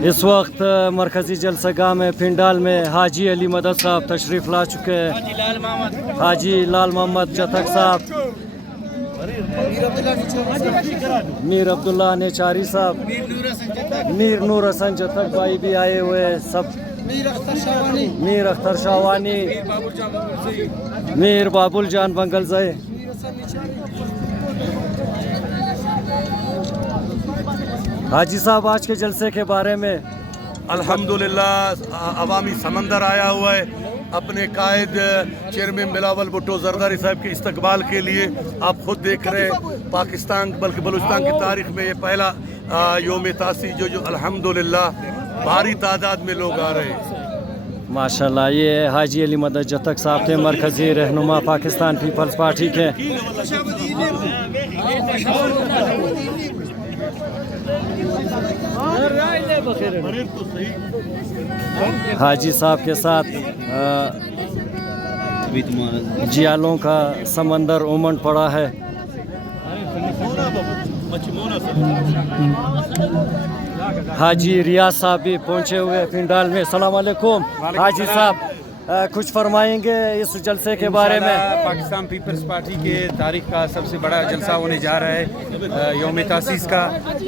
इस वक्त मरकज़ी जलसागाह में पिंडाल में हाजी अली मदद साहब तशरीफ़ ला चुके हैं। हाजी लाल मोहम्मद जतक साहब, मीर अब्दुल्ला नेचारी साहब, मीर नूर हसन जतक भाई भी आए हुए हैं। सब मीर अख्तर शाहवानी, मीर बाबुल जान बंगलज़ई। हाजी साहब, आज के जलसे के बारे में। अल्हम्दुलिल्लाह अवामी समंदर आया हुआ है अपने कायद चेयरमैन बिलावल भुट्टो जरदारी साहब के इस्तकबाल के लिए। आप खुद देख रहे हैं पाकिस्तान बल्कि बलूचिस्तान की तारीख में ये पहला योम तासी जो अल्हम्दुलिल्लाह भारी तादाद में लोग आ रहे हैं माशाल्लाह। ये हाजी अली मदद जतक साहब थे, मरकज़ी रहनुमा पाकिस्तान पीपल्स पार्टी के। हाजी साहब के साथ जियालों का समंदर उमड़ पड़ा है। हाजी रियाज साहब भी पहुंचे हुए पिंडाल में। अस्सलाम वालेकुम हाजी साहब, कुछ फरमाएंगे इस जलसे के बारे में? पाकिस्तान पीपल्स पार्टी के तारीख का सबसे बड़ा जलसा होने जा रहा है यौम तासीस का,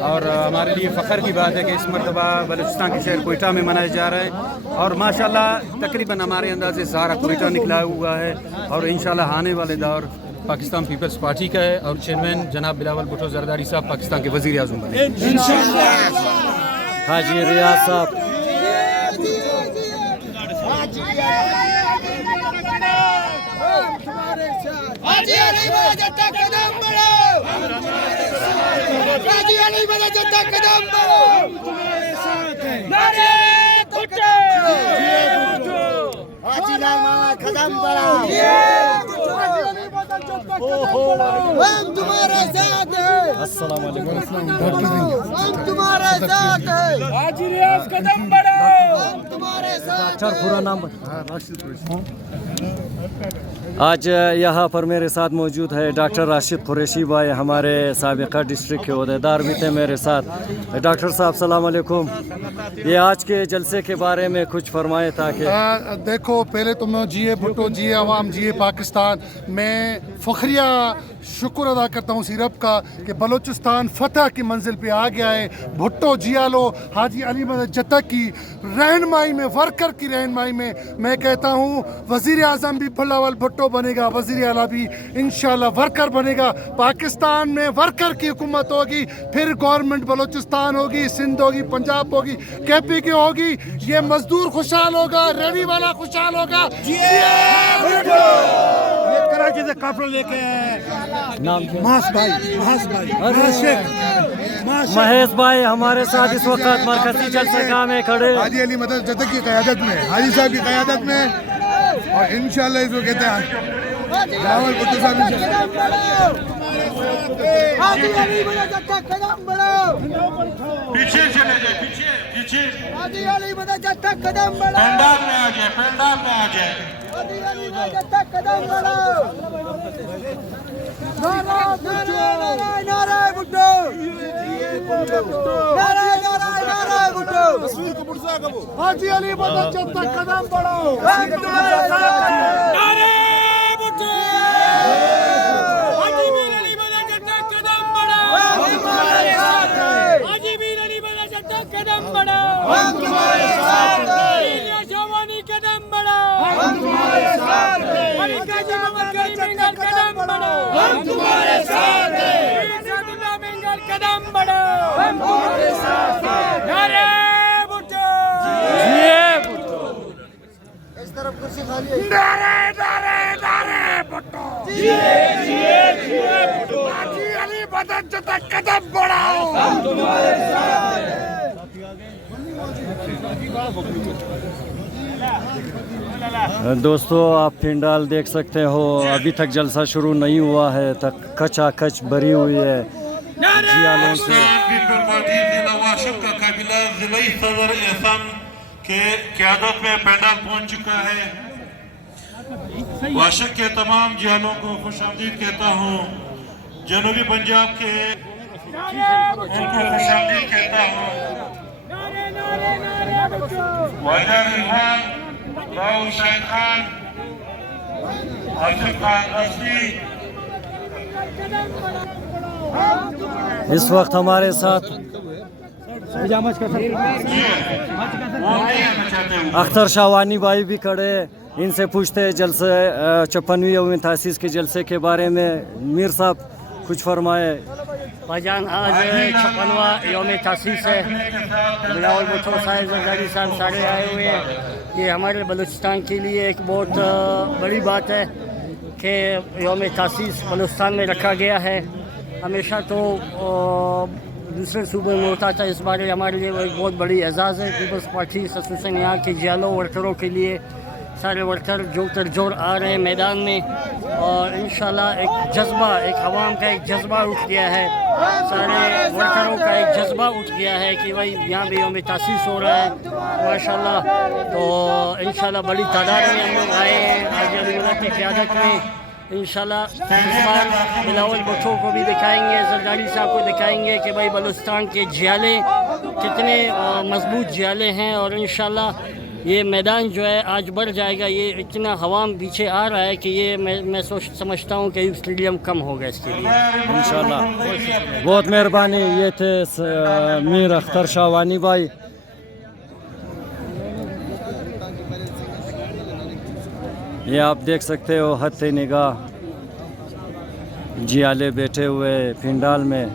और हमारे लिए फ़ख्र की बात है कि इस मरतबा बलूचिस्तान के शहर कोयटा में मनाया जा रहा है। और माशाल्लाह तकरीबन हमारे अंदाज़ से सारा कोयटा निकला हुआ है, और इंशाल्लाह आने वाले दौर पाकिस्तान पीपल्स पार्टी का है, और चेयरमैन जनाब बिलावल भुट्टो जरदारी साहब पाकिस्तान के वज़ीर आज़म बने। हाजी रियाज साहब, हाजी अली मदद जतक कदम बढ़ाओ, हाजी अली मदद जतक कदम बढ़ाओ, नारे भुट्टो, हाजी लाल मोहम्मद कदम बढ़ाओ, हाजी अली मदद जतक कदम बढ़ाओ, हम तुम्हारे साथ हैं। अस्सलाम वालेकुम। हम तुम्हारे साथ हैं। हाजी रियाज कदम बढ़ाओ, हम तुम्हारे साथ। अच्छा, पूरा नाम आज यहाँ पर मेरे साथ मौजूद है डॉक्टर राशिद कुरैशी भाई, हमारे साबिका डिस्ट्रिक्ट के ओहदेदार भी थे मेरे साथ। डॉक्टर साहब सलाम अलैकुम, ये आज के जलसे के बारे में कुछ फरमाए ताकि। देखो, पहले तो मैं जिए भुट्टो, जिए अवाम, जिए पाकिस्तान। मैं फ़ख्रिया शुक्र अदा करता हूँ सिरप का कि बलूचिस्तान फ़तह की मंजिल पे आ गया है। भुट्टो जियालो हाजी अली मदद जतक की रहनुमाई में, वर्कर की रहनुमाई में मैं कहता हूँ वज़ीर आज़म भी बिलावल भुट्टो बनेगा, वज़ीर आला भी इंशाल्लाह वर्कर बनेगा। पाकिस्तान में वर्कर की हुकूमत होगी, फिर गवर्नमेंट बलूचिस्तान होगी, सिंध होगी, पंजाब होगी, KP की होगी। ये मजदूर खुशहाल होगा, रेडी वाला खुशहाल होगा। कराची से काफिला लेके नाम महेश भाई हमारे साथ इस वक्त मरकज़ी जलसागाह में खड़े। हाजी अली मदद जतक की क़यादत में, हाजी साहब की क़यादत में, और इंशाल्लाह इसको कहते हैं बिलावल भुट्टो साहब। हाजी अली मदद जतक कदम बढ़ाओ, पीछे चले जाए, पीछे पीछे। हाजी अली मदद जतक कदम बढ़ाओ, पंडाल में आ जाए, पंडाल में आ जाए। हाजी अली मदद जतक कदम बढ़ाओ, नारा भुट्टो, नारा भुट्टो, हाजी अली मदद जतक कदम बढ़ाओ, हम तुम्हारे साथ हैं। नारे भुट्टो, हाजी मीर अली मदद जतक कदम बढ़ाओ, हम तुम्हारे साथ हैं। हाजी मीर अली मदद जतक कदम बढ़ाओ, हम तुम्हारे साथ हैं। जवानी कदम बढ़ाओ, हम तुम्हारे साथ हैं। मलिकाजी मोहम्मद करीम मेंगल कदम बढ़ाओ, हम तुम्हारे साथ हैं। सादुल्लाह मेंगल कदम बढ़ाओ, हम तुम्हारे साथ हैं। नारे भुट्टो, इस तरफ कुर्सी खाली है। नारे नारे नारे भुट्टो, भुट्टो, हाजी अली मदद जतक कदम बढ़ाओ, हम तुम्हारे साथ हैं। दोस्तों, आप पिंडाल देख सकते हो, अभी तक जलसा शुरू नहीं हुआ है, तक कचाकच भरी हुई है जियालों से। के क़यादत में पंडाल पहुंच चुका है। वाशक के तमाम जियालों को खुशामदीद कहता हूँ। जनूबी पंजाब के उनको खुशामदीद कहता हूँ। वाहिदा रिहान, राहुल शाहिद खान, आसिफ खान रश्दी, इस वक्त हमारे साथ अख्तर शाहवानी भाई भी खड़े हैं। इनसे पूछते हैं जलसे 56वीं यौम तासीस के जलसे के बारे में। मीर साहब कुछ फरमाए। भाईजान आज 56वां यौम तासीस है। बिलावल भुट्टो साहब जरदारी साहब सारे आए हुए हैं। ये हमारे बलूचिस्तान के लिए एक बहुत बड़ी बात है कि यौम तासीस बलूचिस्तान में रखा गया है। हमेशा तो दूसरे सूबे में होता था, इस बार हमारे लिए एक बहुत बड़ी एजाज़ है। पीपल्स पार्टी एसोसिएशन यहाँ के जियालों वर्करों के लिए सारे वर्कर जो तरजोर आ रहे हैं मैदान में, और इंशाल्लाह एक जज्बा, एक आवाम का एक जज्बा उठ गया है, सारे वर्करों का एक जज्बा उठ गया है कि भाई यहाँ भी यौम तासीस हो रहा है माशाल्लाह। तो इंशाल्लाह बड़ी तादाद में हम लोग आए हैं आज अलीगढ़ की क़यादत में। इंशाल्लाह इस बार बिलावल भुट्टो को भी दिखाएंगे, जरदारी साहब को दिखाएंगे कि भाई बलूचिस्तान के जियाले कितने मजबूत जियाले हैं। और इंशाल्लाह ये मैदान जो है आज बढ़ जाएगा। ये इतना हवाम पीछे आ रहा है कि ये मैं समझता हूँ कि स्टेडियम कम होगा इसके लिए इंशाल्लाह। बहुत मेहरबानी। ये थे मीर अख्तर शाहवानी भाई। ये आप देख सकते हो हत्थे निगाह जियाले बैठे हुए पिंडाल में।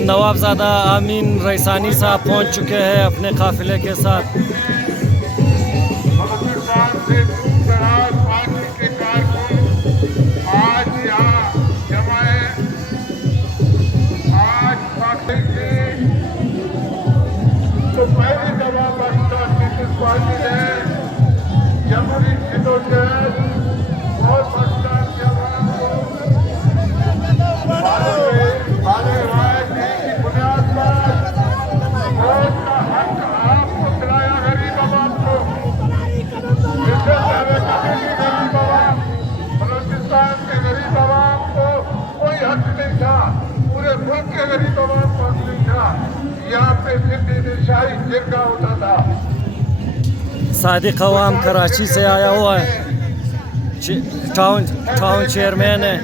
नवाबजादा आमीन रईसानी साहब पहुंच चुके हैं अपने काफिले के साथ। सादिक अवाम कराची से आया हुआ है, टाउन चेयरमैन है।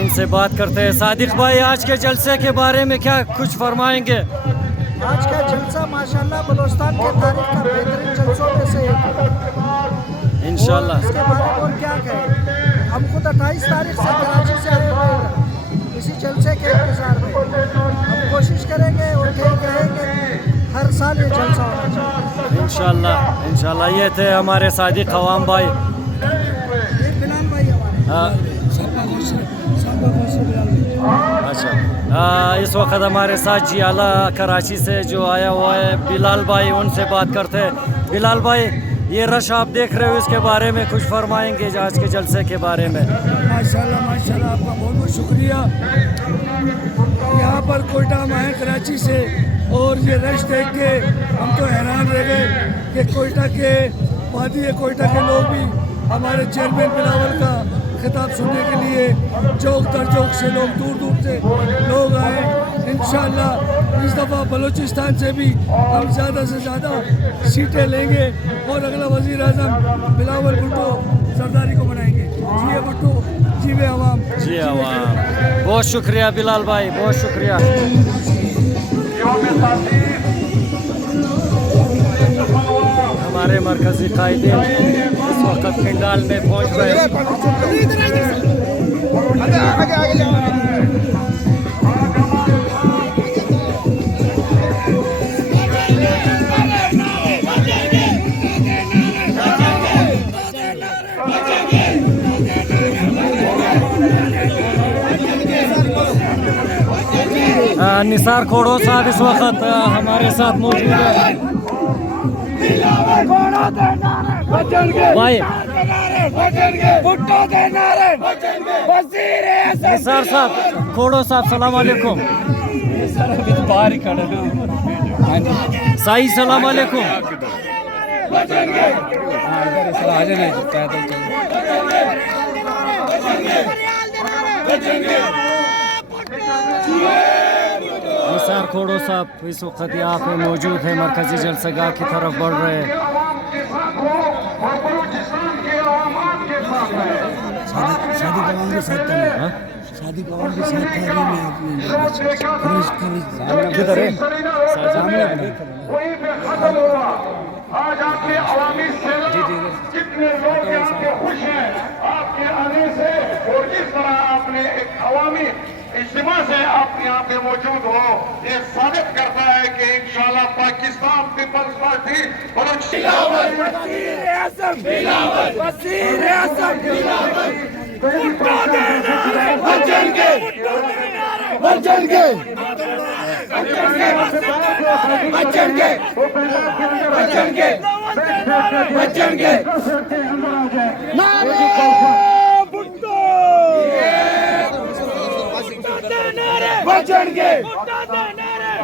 इनसे बात करते हैं। सादिक भाई, आज के जलसे के बारे में क्या कुछ फरमाएंगे? आज का जलसा माशाल्लाह बलूचिस्तान के तारीख का बेहतरीन जलसों में से एक इंशाल्लाह। इसके बारे में और क्या कहें, हम खुद 28 तारीख से कराची से आए हुए हैं इसी जलसे के इंतजार में। हम कोशिश करेंगे और कहेंगे हर साल ये जलसा होना चाहिए इंशाल्लाह। ये थे हमारे सादिक अवाम भाई। बिलाल भाई अच्छा, इस वक्त हमारे साथ जियाला कराची से जो आया हुआ है बिलाल भाई, उनसे बात करते हैं। बिलाल भाई, ये रश आप देख रहे हो, इसके बारे में कुछ फरमाएंगे आज के जलसे के बारे में? माशाल्लाह माशाल्लाह, आपका बहुत बहुत शुक्रिया। यहाँ पर कोयटा हम आए कराची से, और ये रश देख के हम तो हैरान रह गए कि कोयटा के वादी कोयटा के लोग भी हमारे चेयरमैन बिलावल का खिताब सुनने के लिए चौक दर चौक से लोग दूर दूर से लोग आए। इंशाअल्लाह इस दफ़ा बलूचिस्तान से भी हम ज़्यादा से ज़्यादा सीटें लेंगे और अगला वज़ीर आज़म बिलावल भुट्टो जरदारी को बनाएंगे। जिए भुट्टो, जीवे अवाम, जी अवाम। बहुत शुक्रिया बिलाल भाई, बहुत शुक्रिया। हमारे मरकजी कायदीन इस वक्त पिंडाल में पहुंच रहे हैं। निसार खोड़ो साहब इस वक्त हमारे साथ मौजूद है। भाई निसार साहब, खोड़ो साहब, सलाम अलैकुम। साई सलाम अलैकुम। निसार खोड़ो साहब इस वक्त यहाँ पे मौजूद है, मरकजी जलसगाह की तरफ बढ़ रहे हैं। शादी कवान के साथ शादी कवान के साथ किधर है? आज आपके अवामी जितने लोग आपके खुश हैं आपके आने से, और जिस तरह आपने एक अवामी इज्तिमा से आप यहाँ पे मौजूद हो, ये साबित करता है कि इंशाल्लाह पाकिस्तान पीपल्स पार्टी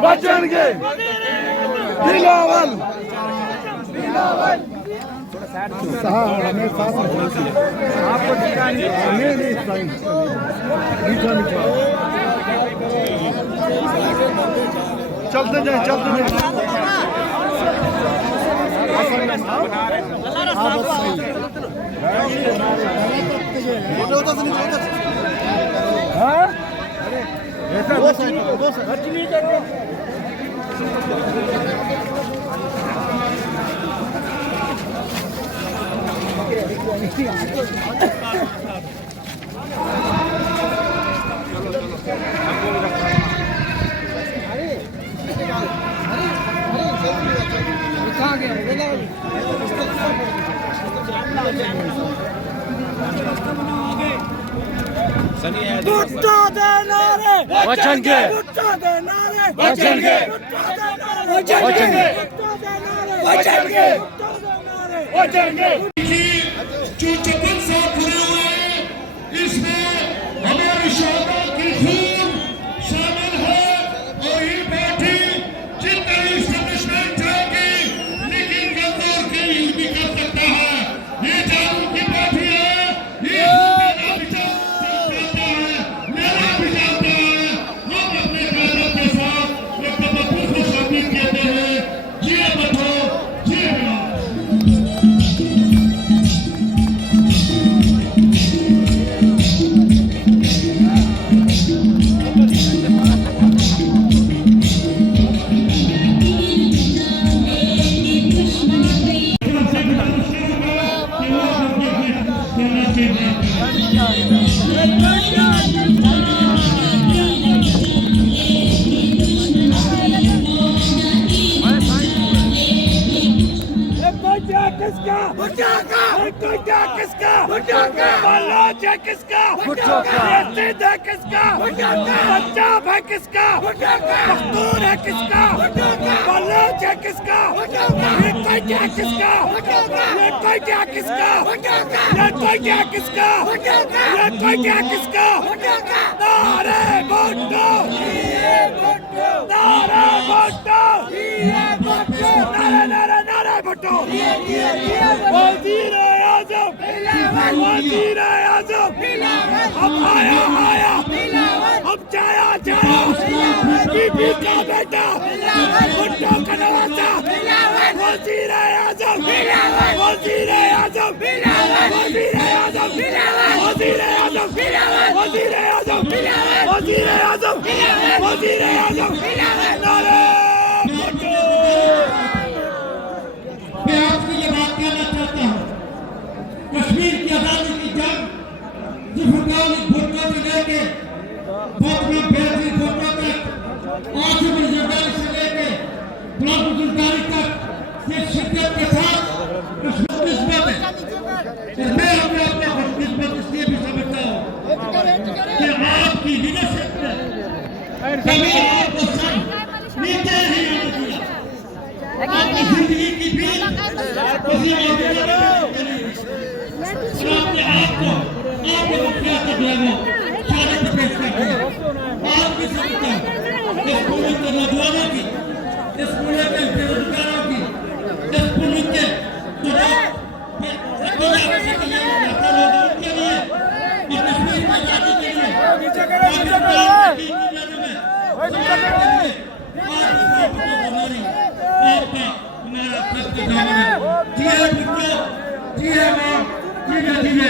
बचेंगे बिलावल आपको चलते जाए जो चपन साहब खड़े हुए हैं, इसमें हमारे शोधा की खून शामिल है, और ये पार्टी जितना इस्टेब्लिशमेंट चाहेगी लेकिन गद्दार के यूज भी कर सकता है। ये जादू की पार्टी है, ये लेना भी चाहता है, लेना भी चाहता है। हम अपने कायदों के साथ एक तबक्कुर को शामिल कहते हैं। जिए बचो, जिए बिलावल। है किसका? भुट्टो का। ये सिंध है किसका? पंजाब है किसका? पख्तून है किसका? बलोच है किसका? ये कोयटा है किसका? ये कोयटा है किसका? ये कोयटा है किसका? ये कोयटा है किसका? नारे भुट्टो! नारे भुट्टो! नारे नारे नारे भुट्टो! वज़ीर आज़म! वज़ीर आज़म! अब आया आया! अब जाया जाया! बीबी का बेटा! भुट्टो का नवासा! वज़ीर आज़म! वज़ीर आज़म! वज़ीर आज़म! वज़ीर आज़म! वज़ीर आज़म! वज़ीर आज़म! वज़ीर आज़म! नारे भुट्टो! मैं आपसे ये बात कहना चाहता हूँ, कश्मीर की आजादी की जंग जुल्फ़िकार भुट्टो से लेके फातिमा बेनज़ीर भुट्टो तक, आसिफ अली ज़रदारी से लेके गुलाम ज़रदारी तक ये शिद्दत के साथ खुशकिस्मत है। और मैं अपने आप को खुशकिस्मत इसलिए भी समझता हूँ कि आपकी लीडरशिप में कभी आपको सब नीचे नहीं आने दिया। आपकी जिंदगी की भी किसी और ने नहीं अपने आप को आपके मुखिया तक लगो शादी पे पेश करते हैं। आपकी समझता है इस मुल्क के नौजवानों की, इस मुल्क के बेरोजगारों की, इस मुल्क के जी है,